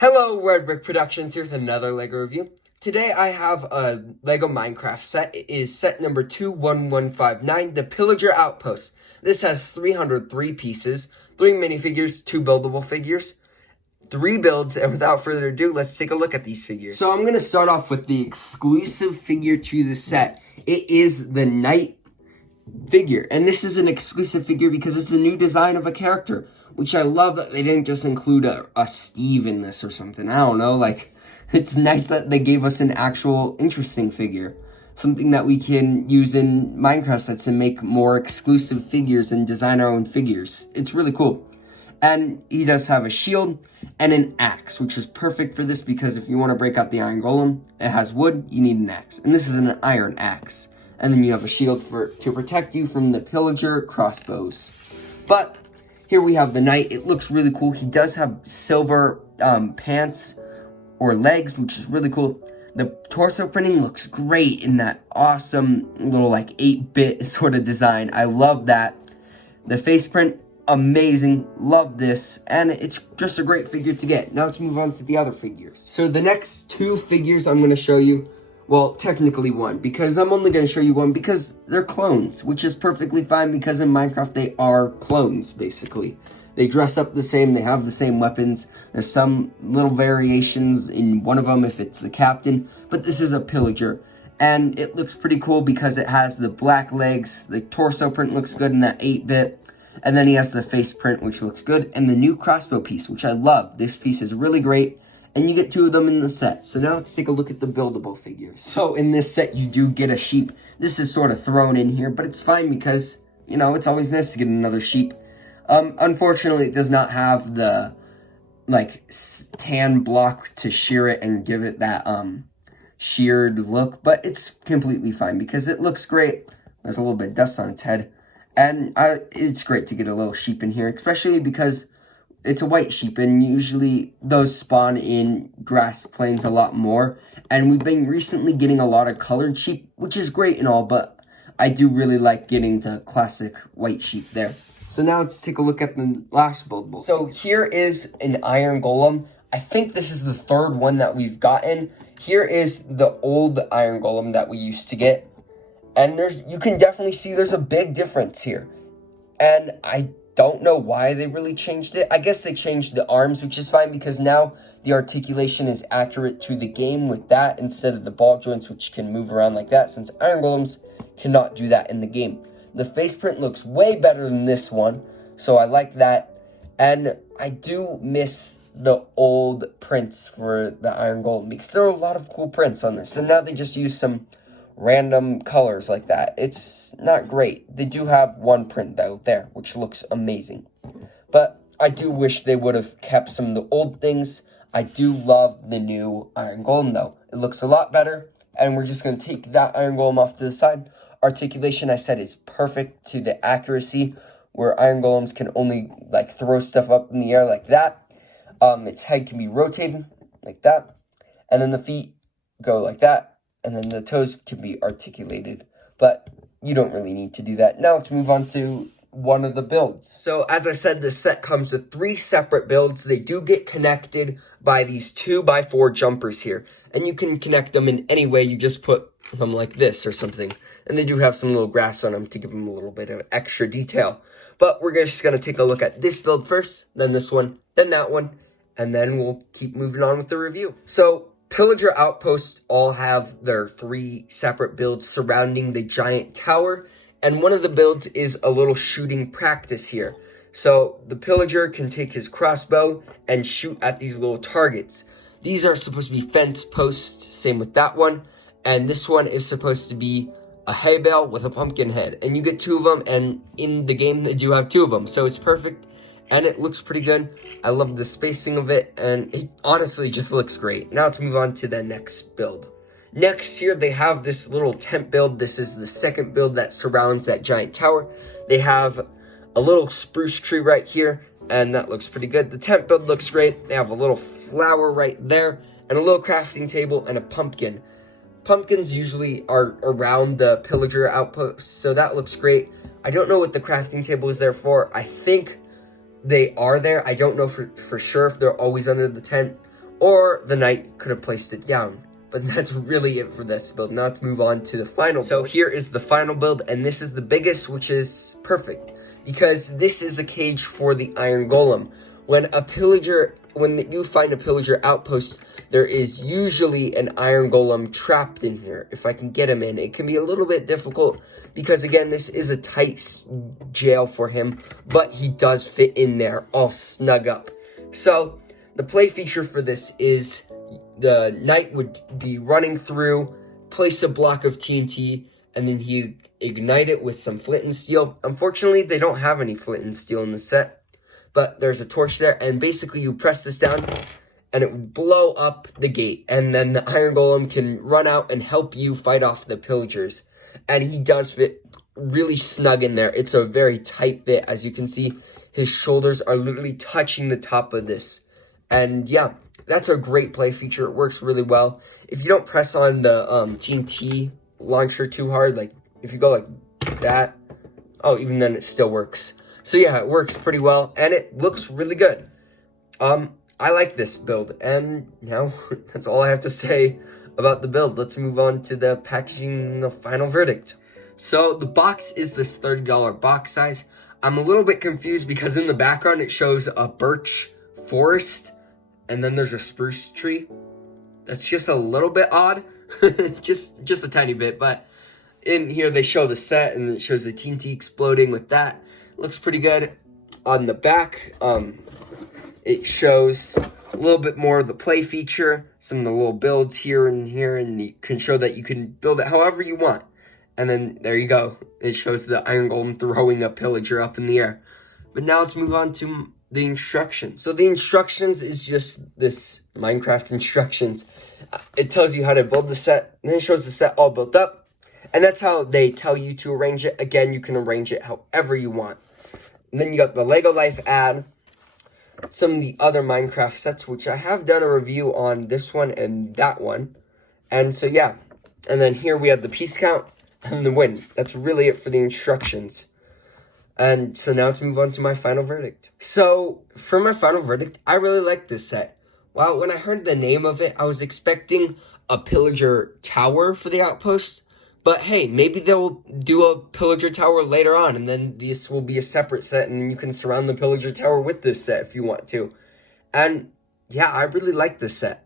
Hello, Red Brick Productions here with another LEGO review. Today I have a LEGO Minecraft set. It is set number 21159, the Pillager Outpost. This has 303 pieces, 3 minifigures, 2 buildable figures, 3 builds, and without further ado, let's take a look at these figures. So I'm going to start off with the exclusive figure to the set. It is the Knight figure, and this is an exclusive figure because it's a new design of a character, which I love that they didn't just include a Steve in this or something. I don't know, like, it's nice that they gave us an actual interesting figure, something that we can use in Minecraft sets and make more exclusive figures and design our own figures. It's really cool. And he does have a shield and an axe, which is perfect for this because if you want to break out the iron golem, it has wood, you need an axe, and this is an iron axe. And then you have a shield to protect you from the pillager crossbows. But here we have the knight. It looks really cool. He does have silver pants or legs, which is really cool. The torso printing looks great in that awesome little like 8-bit sort of design. I love that. The face print, amazing. Love this. And it's just a great figure to get. Now let's move on to the other figures. So the next 2 figures I'm going to show you, well, technically 1, because I'm only going to show you 1 because they're clones, which is perfectly fine because in Minecraft they are clones, basically. They dress up the same, they have the same weapons. There's some little variations in one of them if it's the captain, but this is a pillager. And it looks pretty cool because it has the black legs, the torso print looks good in that 8-bit, and then he has the face print, which looks good, and the new crossbow piece, which I love. This piece is really great. And you get 2 of them in the set. So now let's take a look at the buildable figures. So in this set, you do get a sheep. This is sort of thrown in here, but it's fine because, you know, it's always nice to get another sheep. Unfortunately, it does not have the, like, tan block to shear it and give it that, sheared look. But it's completely fine because it looks great. There's a little bit of dust on its head. And it's great to get a little sheep in here, especially because it's a white sheep, and usually those spawn in grass plains a lot more. And we've been recently getting a lot of colored sheep, which is great and all, but I do really like getting the classic white sheep there. So now let's take a look at the last buildable. So here is an iron golem. I think this is the 3rd one that we've gotten. Here is the old iron golem that we used to get. And you can definitely see there's a big difference here. And I don't know why they really changed it. I guess they changed the arms, which is fine because now the articulation is accurate to the game with that instead of the ball joints, which can move around like that, since iron golems cannot do that in the game. The face print looks way better than this one, so I like that. And I do miss the old prints for the iron golem because there are a lot of cool prints on this, and now they just use some random colors like that. It's not great. They do have one print though there, which looks amazing. But I do wish they would have kept some of the old things. I do love the new iron golem though. It looks a lot better, and we're just going to take that iron golem off to the side. Articulation, I said, is perfect to the accuracy, where iron golems can only like throw stuff up in the air like that. Its head can be rotated like that, and then the feet go like that. And then the toes can be articulated, but you don't really need to do that. Now let's move on to one of the builds. So as I said, this set comes with 3 separate builds. They do get connected by these 2x4 jumpers here. And you can connect them in any way. You just put them like this or something. And they do have some little grass on them to give them a little bit of extra detail. But we're just going to take a look at this build first, then this one, then that one, and then we'll keep moving on with the review. So Pillager Outpost all have their 3 separate builds surrounding the giant tower, and one of the builds is a little shooting practice here. So the pillager can take his crossbow and shoot at these little targets. These are supposed to be fence posts, same with that one, and this one is supposed to be a hay bale with a pumpkin head, and you get 2 of them, and in the game they do have 2 of them, so it's perfect. And it looks pretty good. I love the spacing of it, and it honestly just looks great. Now let's move on to the next build. Next here, they have this little tent build. This is the 2nd build that surrounds that giant tower. They have a little spruce tree right here, and that looks pretty good. The tent build looks great. They have a little flower right there, and a little crafting table, and a pumpkin. Pumpkins usually are around the Pillager Outpost, so that looks great. I don't know what the crafting table is there for. I think they are there. I don't know for sure if they're always under the tent or the knight could have placed it down. But that's really it for this build. Now let's move on to the final build. So here is the final build, and this is the biggest, which is perfect, because this is a cage for the Iron Golem. When you find a Pillager Outpost, there is usually an Iron Golem trapped in here. If I can get him in, it can be a little bit difficult, because again, this is a tight jail for him, but he does fit in there all snug up. So the play feature for this is the knight would be running through, place a block of TNT, and then he'd ignite it with some flint and steel. Unfortunately, they don't have any flint and steel in the set, but there's a torch there, and basically you press this down, and it would blow up the gate, and then the Iron Golem can run out and help you fight off the pillagers. And he does fit really snug in there. It's a very tight fit. As you can see, his shoulders are literally touching the top of this. And yeah, that's a great play feature. It works really well. If you don't press on the TNT launcher too hard, like if you go like that, oh, even then it still works. So yeah, it works pretty well, and it looks really good. I like this build, and now that's all I have to say about the build. Let's move on to the packaging, the final verdict. So the box is this $30 box size. I'm a little bit confused because in the background it shows a birch forest, and then there's a spruce tree. That's just a little bit odd, just a tiny bit, but in here they show the set, and it shows the TNT exploding with that. Looks pretty good. On the back, it shows a little bit more of the play feature, some of the little builds here, and you can show that you can build it however you want. And then there you go. It shows the Iron Golem throwing a pillager up in the air. But now let's move on to the instructions. So the instructions is just this Minecraft instructions. It tells you how to build the set, and then it shows the set all built up. And that's how they tell you to arrange it. Again, you can arrange it however you want. And then you got the Lego Life ad, some of the other Minecraft sets, which I have done a review on this one and that one. And so, yeah. And then here we have the piece count and the win. That's really it for the instructions. And so now let's move on to my final verdict. So, for my final verdict, I really like this set. Wow, when I heard the name of it, I was expecting a Pillager Tower for the Outpost. But hey, maybe they'll do a Pillager Tower later on, and then this will be a separate set, and you can surround the Pillager Tower with this set if you want to. And yeah, I really like this set.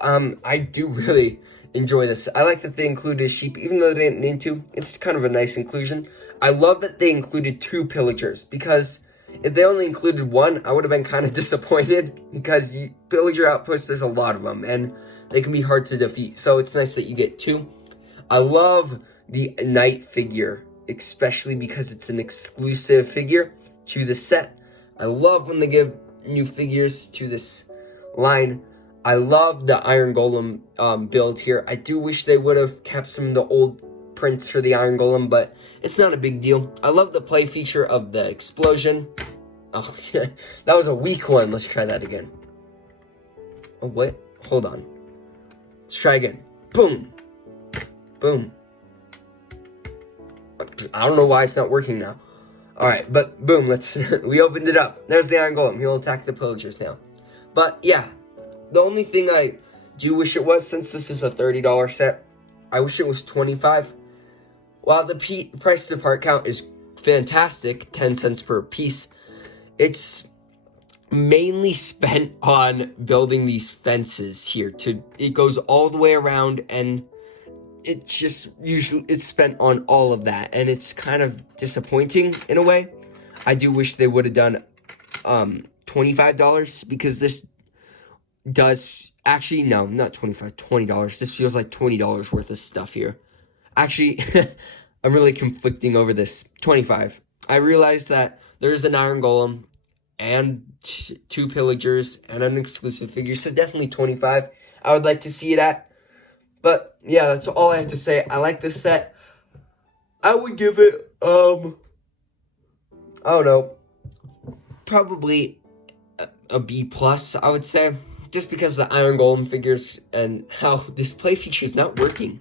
I do really enjoy this. I like that they included sheep, even though they didn't need to. It's kind of a nice inclusion. I love that they included 2 pillagers, because if they only included 1, I would have been kind of disappointed, because Pillager Outposts, there's a lot of them, and they can be hard to defeat. So it's nice that you get 2. I love the knight figure, especially because it's an exclusive figure to the set. I love when they give new figures to this line. I love the Iron Golem build here. I do wish they would have kept some of the old prints for the Iron Golem, but it's not a big deal. I love the play feature of the explosion. Oh, that was a weak one. Let's try that again. Oh, what? Hold on. Let's try again. Boom. Boom. I don't know why it's not working now. Alright, but boom, we opened it up. There's the Iron Golem. He'll attack the pillagers now. But yeah, the only thing I do wish it was, since this is a $30 set, I wish it was $25. While the price to part count is fantastic, 10 cents per piece, it's mainly spent on building these fences here. It goes all the way around, and it's spent on all of that, and it's kind of disappointing in a way. I do wish they would have done $25, because this does actually, no, not $25, $20. This feels like $20 worth of stuff here. Actually, I'm really conflicting over this. $25. I realized that there's an Iron Golem and 2 pillagers and an exclusive figure, so definitely $25. I would like to see it at. But yeah, that's all I have to say. I like this set. I would give it, I don't know, probably a B+, I would say. Just because the Iron Golem figures and how this play feature is not working.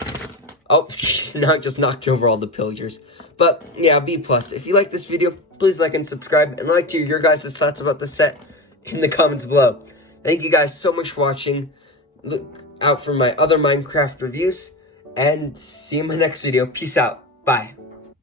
Oh, now it just knocked over all the pillagers. But yeah, B+. If you like this video, please like and subscribe. And I'd like to hear your guys' thoughts about the set in the comments below. Thank you guys so much for watching. Look out for my other Minecraft reviews, and see you in my next video. Peace out. Bye.